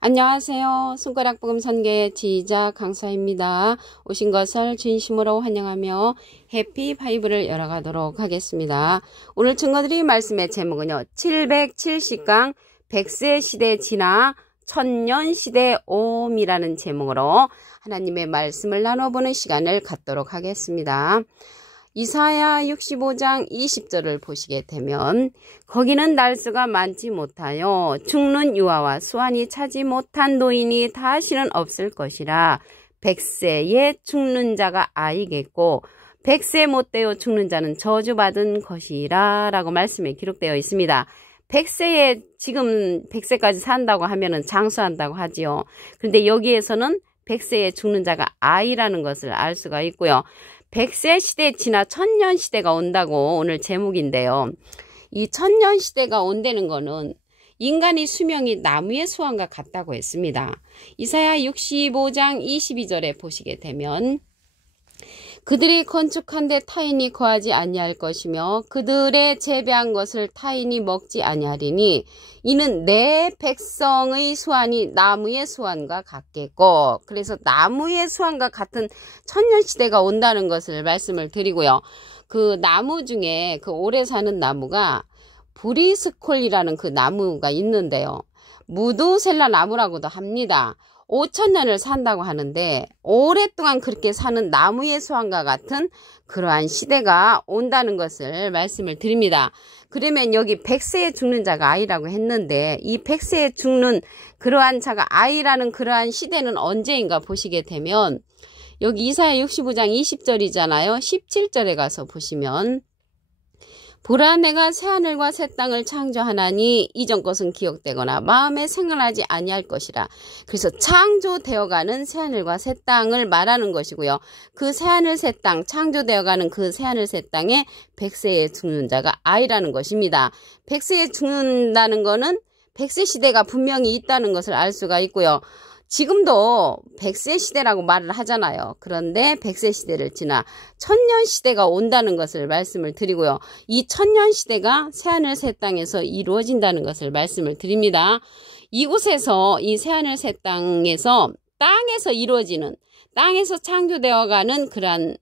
안녕하세요. 손가락 복음 선교의 지휘자 강사입니다. 오신 것을 진심으로 환영하며 해피 바이블을 열어가도록 하겠습니다. 오늘 증거드릴 말씀의 제목은요. 770강 100세 시대 지나 천년 시대 오음이라는 제목으로 하나님의 말씀을 나눠보는 시간을 갖도록 하겠습니다. 이사야 65장 20절을 보시게 되면 거기는 날수가 많지 못하여 죽는 유아와 수완이 차지 못한 노인이 다시는 없을 것이라. 100세에 죽는 자가 아이겠고 100세 못되어 죽는 자는 저주받은 것이라 라고 말씀에 기록되어 있습니다. 100세에 지금 100세까지 산다고 하면은 장수한다고 하지요. 그런데 여기에서는 100세에 죽는 자가 아이라는 것을 알 수가 있고요. 100세 시대 지나 천년 시대가 온다고 오늘 제목인데요. 이 천년 시대가 온다는 거는 인간의 수명이 나무의 수완과 같다고 했습니다. 이사야 65장 22절에 보시게 되면 그들이 건축한 데 타인이 거하지 아니할 것이며 그들의 재배한 것을 타인이 먹지 아니하리니 이는 내 백성의 수완이 나무의 수완과 같겠고, 그래서 나무의 수완과 같은 천년시대가 온다는 것을 말씀을 드리고요. 그 나무 중에 그 오래 사는 나무가 브리스콜이라는 그 나무가 있는데요. 무두셀라 나무라고도 합니다. 5000년을 산다고 하는데 오랫동안 그렇게 사는 나무의 수완과 같은 그러한 시대가 온다는 것을 말씀을 드립니다. 그러면 여기 100세에 죽는 자가 아이라고 했는데 이 100세에 죽는 그러한 자가 아이라는 그러한 시대는 언제인가 보시게 되면 여기 이사야 65장 20절이잖아요. 17절에 가서 보시면 보라 내가 새하늘과 새 땅을 창조하나니 이전 것은 기억되거나 마음에 생각나지 아니할 것이라. 그래서 창조되어가는 새하늘과 새 땅을 말하는 것이고요. 그 새하늘 새 땅, 창조되어가는 그 새하늘 새 땅에 100세에 죽는 자가 아이라는 것입니다. 100세에 죽는다는 것은 100세 시대가 분명히 있다는 것을 알 수가 있고요. 지금도 100세 시대라고 말을 하잖아요. 그런데 100세 시대를 지나 천년 시대가 온다는 것을 말씀을 드리고요. 이 천년 시대가 새하늘 새 땅에서 이루어진다는 것을 말씀을 드립니다. 이곳에서 이 새하늘 새 땅에서 이루어지는 땅에서 창조되어가는 그러한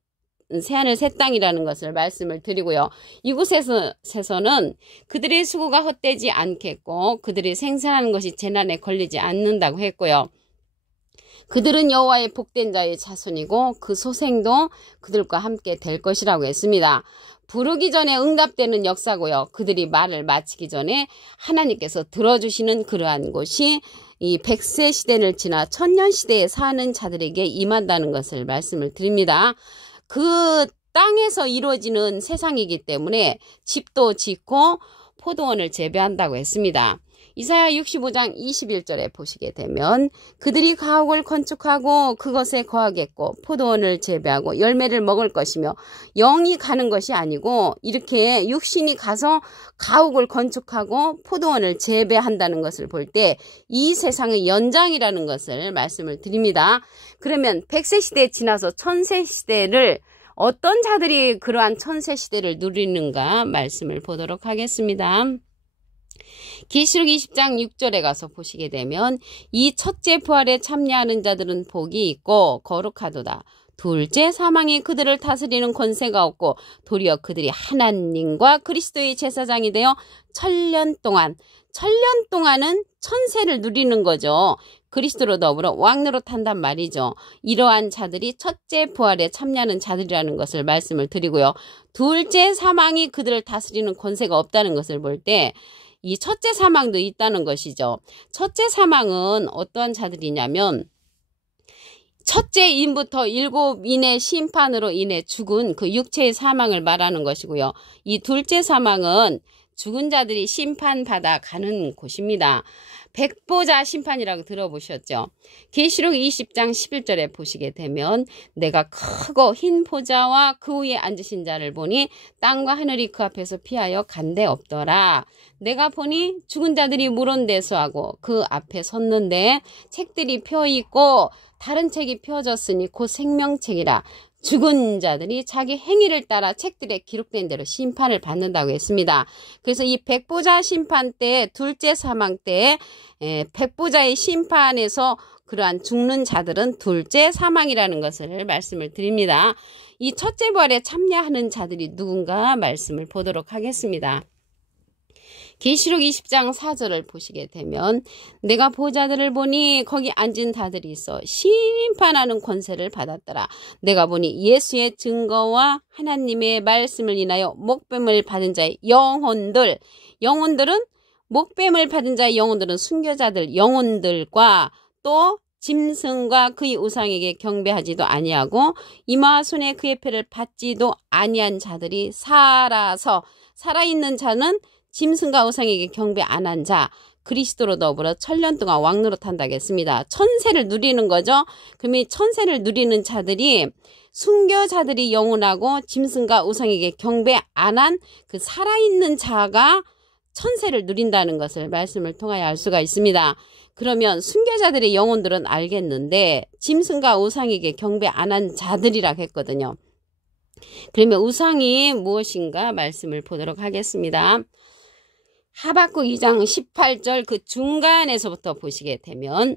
새하늘 새 땅이라는 것을 말씀을 드리고요. 이곳에서는 그들의 수고가 헛되지 않겠고 그들이 생산하는 것이 재난에 걸리지 않는다고 했고요. 그들은 여호와의 복된 자의 자손이고 그 소생도 그들과 함께 될 것이라고 했습니다. 부르기 전에 응답되는 역사고요. 그들이 말을 마치기 전에 하나님께서 들어주시는 그러한 곳이 이 100세 시대를 지나 천년 시대에 사는 자들에게 임한다는 것을 말씀을 드립니다. 그 땅에서 이루어지는 세상이기 때문에 집도 짓고 포도원을 재배한다고 했습니다. 이사야 65장 21절에 보시게 되면 그들이 가옥을 건축하고 그것에 거하겠고 포도원을 재배하고 열매를 먹을 것이며 영이 가는 것이 아니고 이렇게 육신이 가서 가옥을 건축하고 포도원을 재배한다는 것을 볼 때 이 세상의 연장이라는 것을 말씀을 드립니다. 그러면 100세 시대에 지나서 천세 시대를 어떤 자들이 그러한 천세 시대를 누리는가 말씀을 보도록 하겠습니다. 계시록 20장 6절에 가서 보시게 되면 이 첫째 부활에 참여하는 자들은 복이 있고 거룩하도다. 둘째 사망이 그들을 다스리는 권세가 없고 도리어 그들이 하나님과 그리스도의 제사장이 되어 천년 동안은 천세를 누리는 거죠. 그리스도로 더불어 왕노릇 한단 말이죠. 이러한 자들이 첫째 부활에 참여하는 자들이라는 것을 말씀을 드리고요. 둘째 사망이 그들을 다스리는 권세가 없다는 것을 볼 때 이 첫째 사망도 있다는 것이죠. 첫째 사망은 어떠한 자들이냐면 첫째 인부터 7인의 심판으로 인해 죽은 그 육체의 사망을 말하는 것이고요. 이 둘째 사망은 죽은 자들이 심판받아 가는 곳입니다. 백보자 심판이라고 들어보셨죠? 계시록 20장 11절에 보시게 되면 내가 크고 흰 보좌와 그 위에 앉으신 자를 보니 땅과 하늘이 그 앞에서 피하여 간데 없더라. 내가 보니 죽은 자들이 물온대수하고 그 앞에 섰는데 책들이 펴있고 다른 책이 펴졌으니 곧 생명책이라. 죽은 자들이 자기 행위를 따라 책들에 기록된 대로 심판을 받는다고 했습니다. 그래서 이 백보자 심판 때, 둘째 사망 때 백보자의 심판에서 그러한 죽는 자들은 둘째 사망이라는 것을 말씀을 드립니다. 이 첫째 부활에 참여하는 자들이 누군가 말씀을 보도록 하겠습니다. 계시록 20장 4절을 보시게 되면 내가 보자들을 보니 거기 앉은 자들이 있어 심판하는 권세를 받았더라. 내가 보니 예수의 증거와 하나님의 말씀을 인하여 목뱀을 받은 자의 영혼들은 목뱀을 받은 자의 영혼들은 순교자들 영혼들과 또 짐승과 그의 우상에게 경배하지도 아니하고 이마와 손에 그의 표를 받지도 아니한 자들이 살아있는 자는 짐승과 우상에게 경배 안 한 자, 그리스도로 더불어 1000년 동안 왕노릇 한다고 했습니다. 천세를 누리는 거죠. 그러면 이 천세를 누리는 자들이 순교자들이 영원하고 짐승과 우상에게 경배 안 한 그 살아있는 자가 천세를 누린다는 것을 말씀을 통하여 알 수가 있습니다. 그러면 순교자들의 영혼들은 알겠는데 짐승과 우상에게 경배 안 한 자들이라고 했거든요. 그러면 우상이 무엇인가 말씀을 보도록 하겠습니다. 하박국 2장 18절 그 중간에서부터 보시게 되면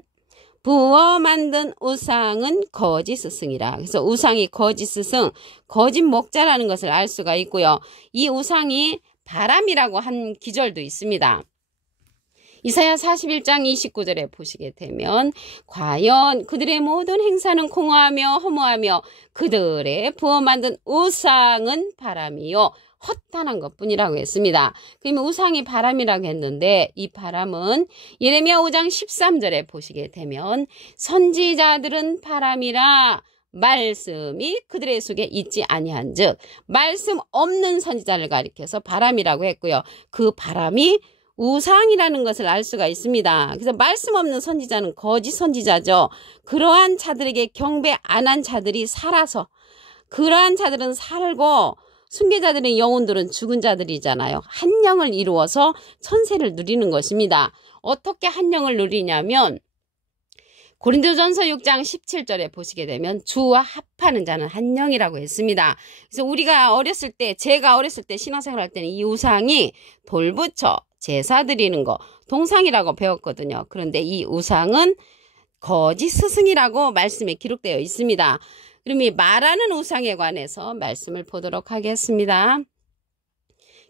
부어 만든 우상은 거짓 스승이라. 그래서 우상이 거짓 스승, 거짓 목자라는 것을 알 수가 있고요. 이 우상이 바람이라고 한 기절도 있습니다. 이사야 41장 29절에 보시게 되면 과연 그들의 모든 행사는 공허하며 허무하며 그들의 부어 만든 우상은 바람이요 헛단한 것뿐이라고 했습니다. 그러면 우상이 바람이라고 했는데 이 바람은 예레미야 5장 13절에 보시게 되면 선지자들은 바람이라 말씀이 그들의 속에 있지 아니한 즉 말씀 없는 선지자를 가리켜서 바람이라고 했고요. 그 바람이 우상이라는 것을 알 수가 있습니다. 그래서 말씀 없는 선지자는 거짓 선지자죠. 그러한 자들에게 경배 안 한 자들이 살아서 그러한 자들은 살고 순교자들의 영혼들은 죽은 자들이잖아요. 한 영을 이루어서 천세를 누리는 것입니다. 어떻게 한 영을 누리냐면 고린도전서 6장 17절에 보시게 되면 주와 합하는 자는 한 영이라고 했습니다. 그래서 우리가 어렸을 때 제가 어렸을 때 신앙생활 할 때는 이 우상이 돌부처 제사 드리는 거 동상이라고 배웠거든요. 그런데 이 우상은 거짓 스승이라고 말씀에 기록되어 있습니다. 그럼 이 말하는 우상에 관해서 말씀을 보도록 하겠습니다.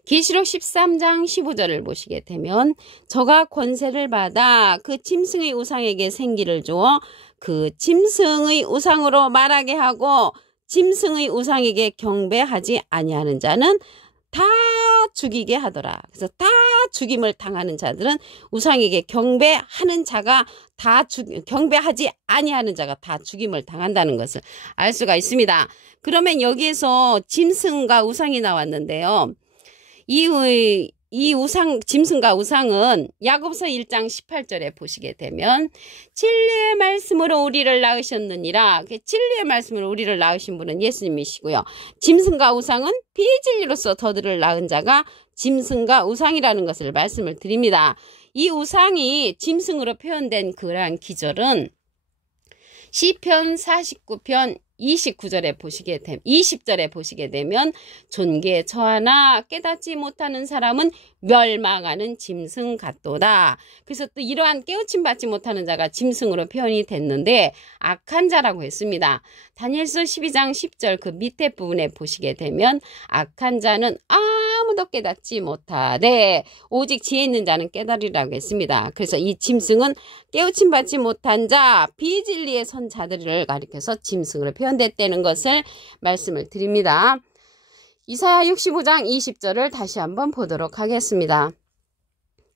계시록 13장 15절을 보시게 되면 저가 권세를 받아 그 짐승의 우상에게 생기를 주어 그 짐승의 우상으로 말하게 하고 짐승의 우상에게 경배하지 아니하는 자는 다 죽이게 하더라. 그래서 다 죽임을 당하는 자들은 우상에게 경배하는 자가 경배하지 아니하는 자가 다 죽임을 당한다는 것을 알 수가 있습니다. 그러면 여기에서 짐승과 우상이 나왔는데요. 이 우상, 짐승과 우상은 야고보서 1장 18절에 보시게 되면 진리의 말씀으로 우리를 낳으셨느니라. 진리의 말씀으로 우리를 낳으신 분은 예수님이시고요. 짐승과 우상은 비진리로서 저들을 낳은 자가 짐승과 우상이라는 것을 말씀을 드립니다. 이 우상이 짐승으로 표현된 그러한 기절은 시편 49편 20절에 보시게 되면 존귀에 처하나 깨닫지 못하는 사람은 멸망하는 짐승 같도다. 그래서 또 이러한 깨우침 받지 못하는 자가 짐승으로 표현이 됐는데 악한 자라고 했습니다. 다니엘서 12장 10절 그 밑에 부분에 보시게 되면 악한 자는 아무도 깨닫지 못하되 오직 지혜 있는 자는 깨달으리라고 했습니다. 그래서 이 짐승은 깨우침 받지 못한 자, 비진리의 선 자들을 가리켜서 짐승으로 표현됐다는 것을 말씀을 드립니다. 이사야 65장 20절을 다시 한번 보도록 하겠습니다.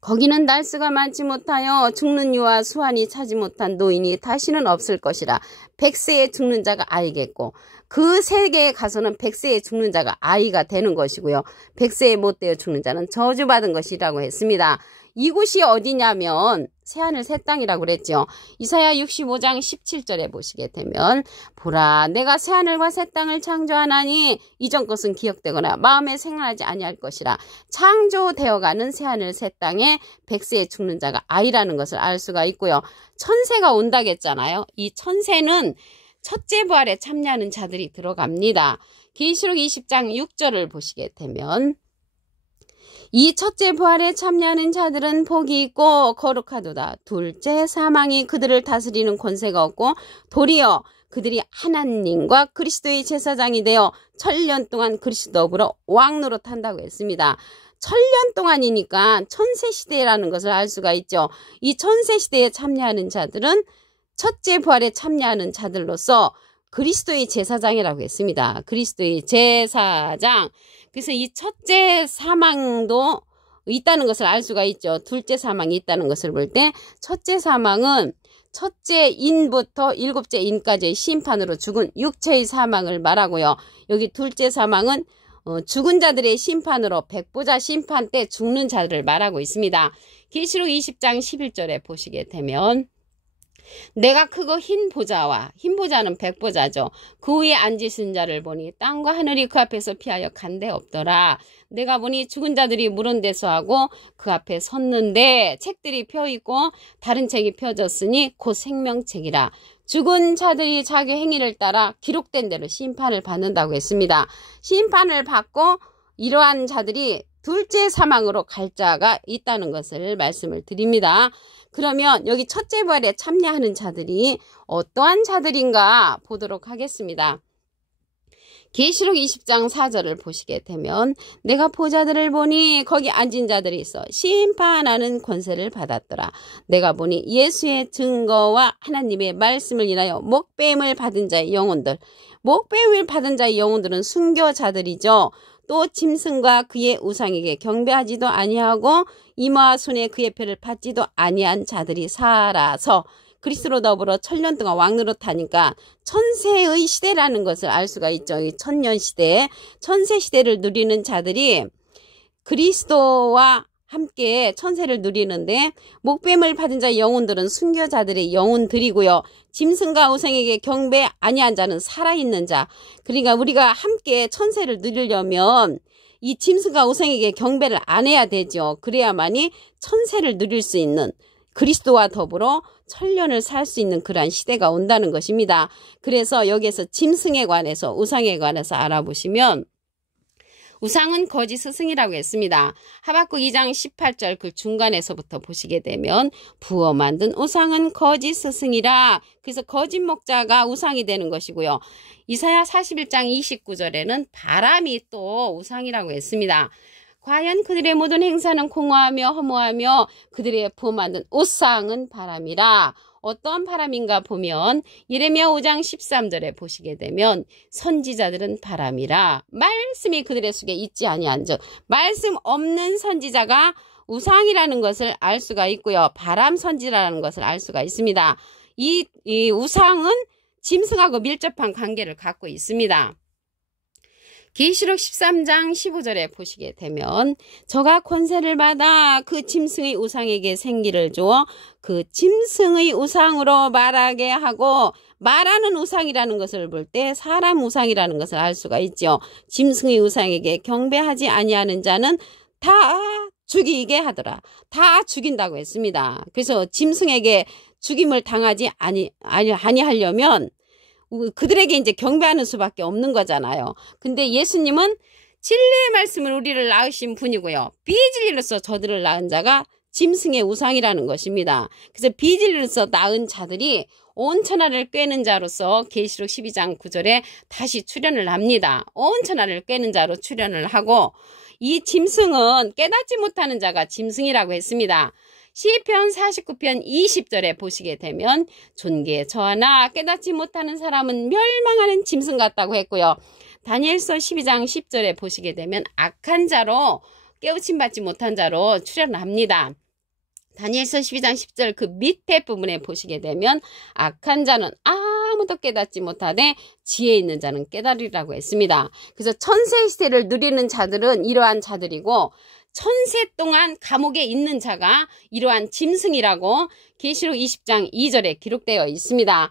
거기는 날수가 많지 못하여 죽는 유와 수완이 차지 못한 노인이 다시는 없을 것이라. 100세에 죽는 자가 아이겠고 그 세계에 가서는 100세에 죽는 자가 아이가 되는 것이고요. 100세에 못 되어 죽는 자는 저주받은 것이라고 했습니다. 이곳이 어디냐면 새하늘 새 땅이라고 그랬죠. 이사야 65장 17절에 보시게 되면 보라 내가 새하늘과 새 땅을 창조하나니 이전 것은 기억되거나 마음에 생각하지 아니할 것이라. 창조되어가는 새하늘 새 땅에 100세에 죽는 자가 아이라는 것을 알 수가 있고요. 천세가 온다겠잖아요. 이 천세는 첫째 부활에 참여하는 자들이 들어갑니다. 계시록 20장 6절을 보시게 되면 이 첫째 부활에 참여하는 자들은 복이 있고 거룩하도다. 둘째 사망이 그들을 다스리는 권세가 없고 도리어 그들이 하나님과 그리스도의 제사장이 되어 1000년 동안 그리스도로 왕노릇한다고 했습니다. 1000년 동안이니까 천세시대라는 것을 알 수가 있죠. 이 천세시대에 참여하는 자들은 첫째 부활에 참여하는 자들로서 그리스도의 제사장이라고 했습니다. 그리스도의 제사장. 그래서 이 첫째 사망도 있다는 것을 알 수가 있죠. 둘째 사망이 있다는 것을 볼 때 첫째 사망은 첫째 인부터 일곱째 인까지의 심판으로 죽은 육체의 사망을 말하고요. 여기 둘째 사망은 죽은 자들의 심판으로 백보자 심판 때 죽는 자들을 말하고 있습니다. 계시록 20장 11절에 보시게 되면 내가 크고 흰 보좌와 흰 보좌는 백보좌죠. 그 위에 앉으신 자를 보니 땅과 하늘이 그 앞에서 피하여 간데 없더라. 내가 보니 죽은 자들이 물은 데서 하고 그 앞에 섰는데 책들이 펴있고 다른 책이 펴졌으니 곧 생명책이라. 죽은 자들이 자기 행위를 따라 기록된 대로 심판을 받는다고 했습니다. 심판을 받고 이러한 자들이 둘째 사망으로 갈 자가 있다는 것을 말씀을 드립니다. 그러면 여기 첫째 부활에 참여하는 자들이 어떠한 자들인가 보도록 하겠습니다. 계시록 20장 4절을 보시게 되면 내가 보좌들을 보니 거기 앉은 자들이 있어 심판하는 권세를 받았더라. 내가 보니 예수의 증거와 하나님의 말씀을 인하여 목배임을 받은 자의 영혼들, 목배임을 받은 자의 영혼들은 순교자들이죠. 또 짐승과 그의 우상에게 경배하지도 아니하고 이마와 손에 그의 표를 받지도 아니한 자들이 살아서 그리스도로 더불어 1000년 동안 왕노릇하니까 천세의 시대라는 것을 알 수가 있죠. 이 천년 시대, 천세 시대를 누리는 자들이 그리스도와 함께 천세를 누리는데 목배임을 받은 자의 영혼들은 순교자들의 영혼들이고요. 짐승과 우상에게 경배 아니한 자는 살아있는 자. 그러니까 우리가 함께 천세를 누리려면 이 짐승과 우상에게 경배를 안 해야 되죠. 그래야만이 천세를 누릴 수 있는 그리스도와 더불어 1000년을 살 수 있는 그러한 시대가 온다는 것입니다. 그래서 여기에서 짐승에 관해서 우상에 관해서 알아보시면 우상은 거짓 스승이라고 했습니다. 하박국 2장 18절 그 중간에서부터 보시게 되면 부어 만든 우상은 거짓 스승이라. 그래서 거짓 목자가 우상이 되는 것이고요. 이사야 41장 29절에는 바람이 또 우상이라고 했습니다. 과연 그들의 모든 행사는 공허하며 허무하며 그들의 부어 만든 우상은 바람이라. 어떤 바람인가 보면 예레미야 5장 13절에 보시게 되면 선지자들은 바람이라. 말씀이 그들의 속에 있지 아니한즉 말씀 없는 선지자가 우상이라는 것을 알 수가 있고요. 바람 선지라는 것을 알 수가 있습니다. 이 우상은 짐승하고 밀접한 관계를 갖고 있습니다. 계시록 13장 15절에 보시게 되면 저가 권세를 받아 그 짐승의 우상에게 생기를 주어 그 짐승의 우상으로 말하게 하고, 말하는 우상이라는 것을 볼 때 사람 우상이라는 것을 알 수가 있죠. 짐승의 우상에게 경배하지 아니하는 자는 다 죽이게 하더라. 다 죽인다고 했습니다. 그래서 짐승에게 죽임을 당하지 아니하려면 그들에게 이제 경배하는 수밖에 없는 거잖아요. 근데 예수님은 진리의 말씀을 우리를 낳으신 분이고요. 비진리로서 저들을 낳은 자가 짐승의 우상이라는 것입니다. 그래서 비진리로서 낳은 자들이 온 천하를 꿰는 자로서 계시록 12장 9절에 다시 출현을 합니다. 온 천하를 꿰는 자로 출현을 하고, 이 짐승은 깨닫지 못하는 자가 짐승이라고 했습니다. 시편 49편 20절에 보시게 되면 존귀에 처하나 깨닫지 못하는 사람은 멸망하는 짐승 같다고 했고요. 다니엘서 12장 10절에 보시게 되면 악한 자로 깨우침 받지 못한 자로 출현합니다. 다니엘서 12장 10절 그 밑에 부분에 보시게 되면 악한 자는 아무도 깨닫지 못하되 지혜 있는 자는 깨달으리라고 했습니다. 그래서 천세 시대를 누리는 자들은 이러한 자들이고, 천세 동안 감옥에 있는 자가 이러한 짐승이라고 계시록 20장 2절에 기록되어 있습니다.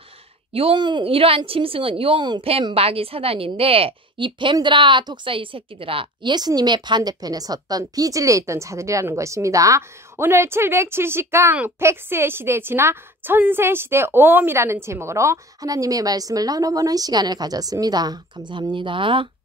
이러한 짐승은 용, 뱀, 마귀, 사단인데 이 뱀들아, 독사의 새끼들아, 예수님의 반대편에 섰던 비진리에 있던 자들이라는 것입니다. 오늘 770강 100세 시대 지나 1000세 시대 오음이라는 제목으로 하나님의 말씀을 나눠보는 시간을 가졌습니다. 감사합니다.